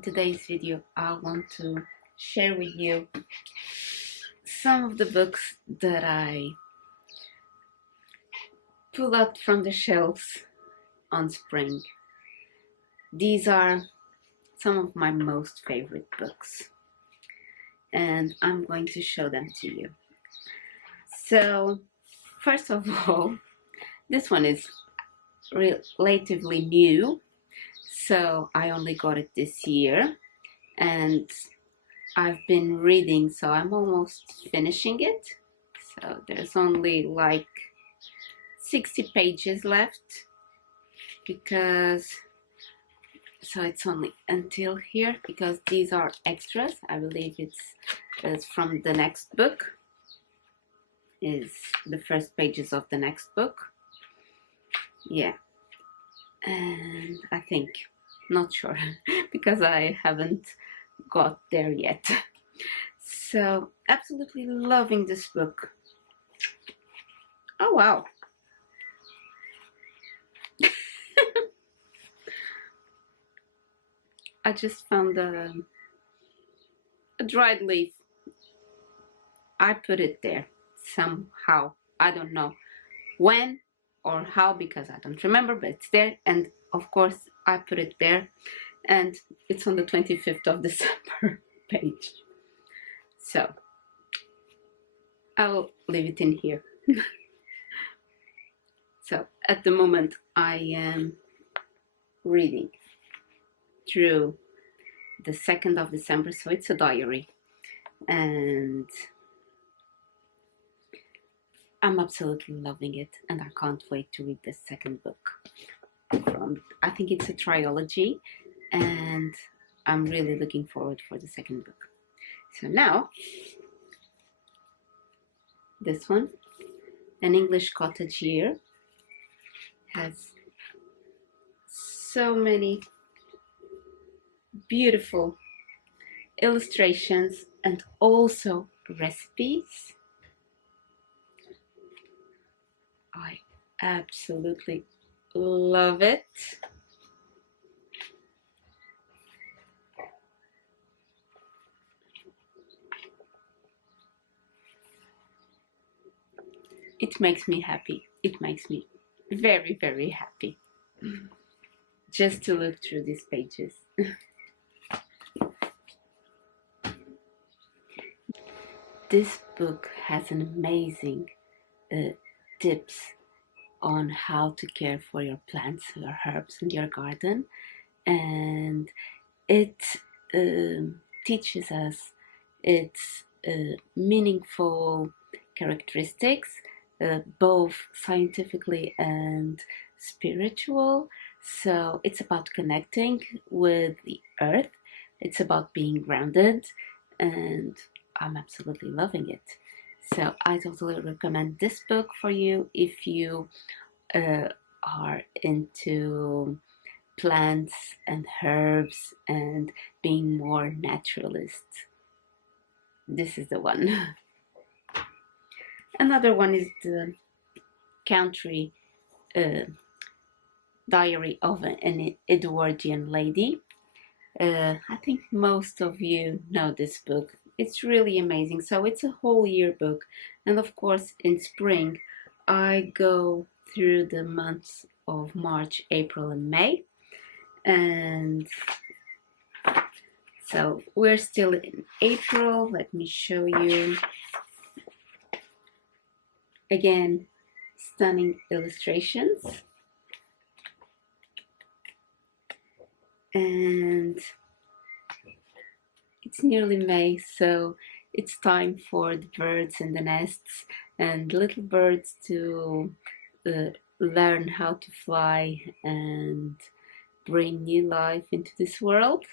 In today's video, I want to share with you some of the books that I pull out from the shelves on spring. These are some of my most favorite books, and I'm going to show them to you. So, first of all, this one is relatively new, so I only got it this year, and I've been reading, so I'm almost finishing it. So there's only like 60 pages left, because so it's only until here, because these are extras. I believe it's from the next book, is the first pages of the next book. Yeah, and I think, not sure, because I haven't got there yet. So absolutely loving this book. Oh wow. I just found a dried leaf. I put it there somehow. I don't know when or how, because I don't remember, but it's there. And of course I put it there, and it's on the 25th of December page. So I'll leave it in here. So at the moment I am reading through the 2nd of December, so it's a diary, and I'm absolutely loving it, and I can't wait to read the second book. I think it's a trilogy, and I'm really looking forward for the second book. So now, this one, An English Cottage Year, has so many beautiful illustrations and also recipes. I absolutely love it. It makes me happy. It makes me very, very happy just to look through these pages. This book has an amazing tips on how to care for your plants, your herbs, and your garden, and it teaches us its meaningful characteristics, both scientifically and spiritual. So it's about connecting with the earth, it's about being grounded, and I'm absolutely loving it. So I totally recommend this book for you if you are into plants and herbs and being more naturalist. This is the one. Another one is the Country Diary of an Edwardian Lady. I think most of you know this book. It's really amazing. So it's a whole year book, and of course in spring I go through the months of March, April, and May, and so we're still in April. Let me show you. Again, stunning illustrations. And it's nearly May, so it's time for the birds in the nests and little birds to learn how to fly and bring new life into this world.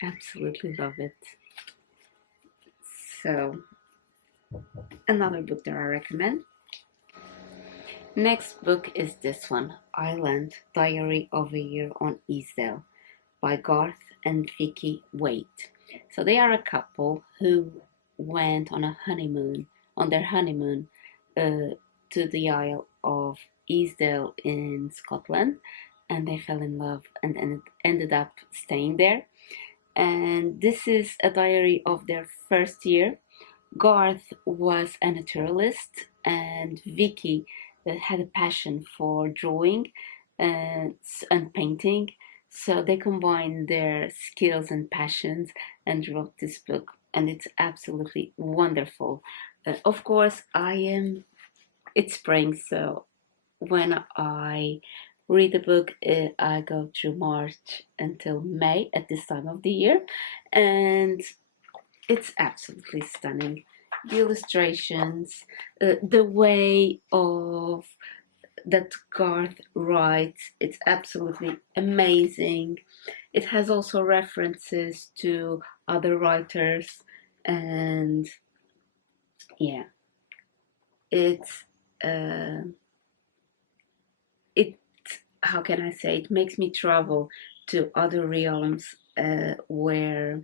Absolutely love it. So, another book that I recommend. Next book is this one, Island Diary of a Year on Easdale, by Garth and Vicky Waite. So they are a couple who went on their honeymoon, to the Isle of Easdale in Scotland, and they fell in love and ended up staying there. And this is a diary of their first year. Garth was a naturalist, and Vicky had a passion for drawing and painting. So they combined their skills and passions and wrote this book, and it's absolutely wonderful. Of course, it's spring, so when I read the book, I go through March until May at this time of the year, and it's absolutely stunning. The illustrations, the way of that Garth writes, it's absolutely amazing. It has also references to other writers, and yeah, it's it. How can I say? It makes me travel to other realms where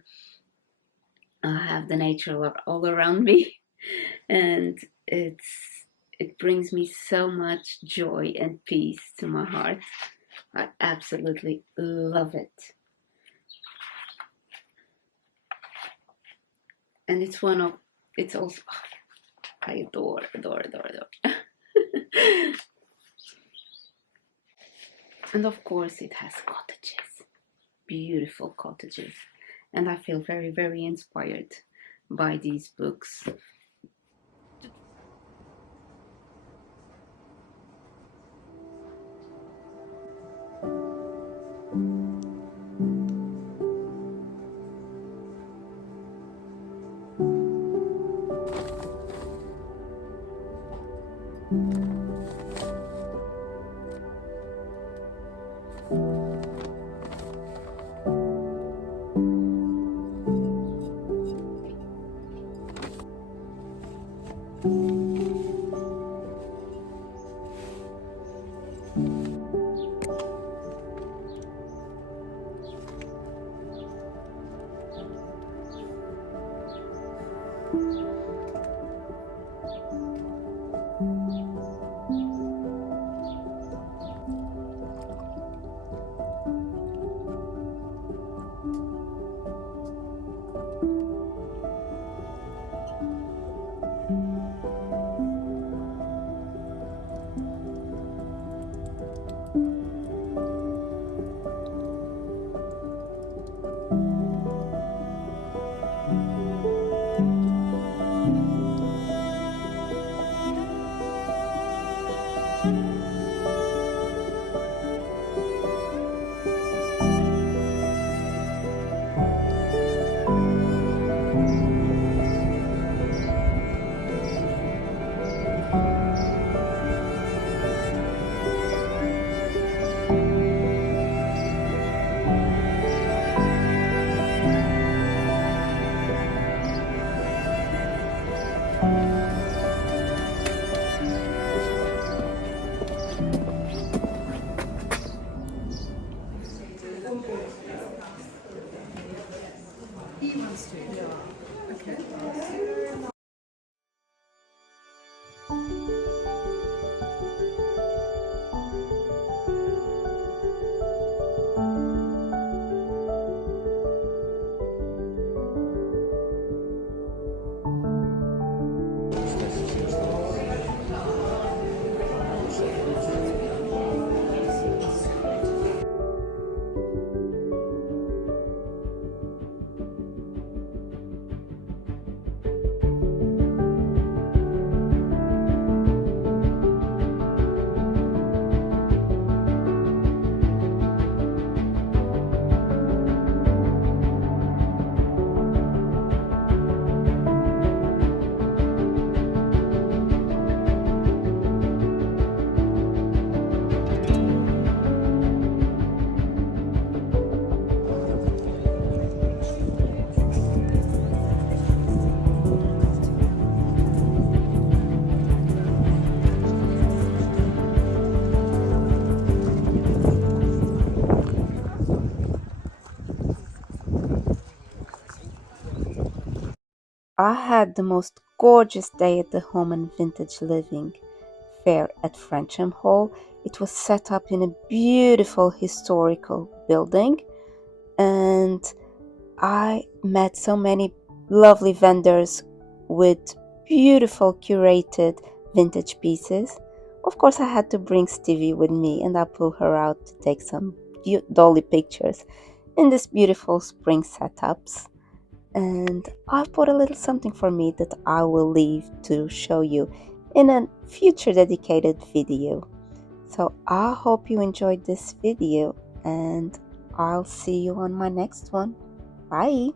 I have the nature all around me, and it brings me so much joy and peace to my heart. I absolutely love it. And it's also, I adore. And of course it has cottages, beautiful cottages. And I feel very, very inspired by these books. I had the most gorgeous day at the Home and Vintage Living fair at Frensham Hall. It was set up in a beautiful historical building, and I met so many lovely vendors with beautiful curated vintage pieces. Of course, I had to bring Stevie with me, and I pulled her out to take some dolly pictures in these beautiful spring setups. And I've bought a little something for me that I will leave to show you in a future dedicated video. So I hope you enjoyed this video, and I'll see you on my next one. Bye!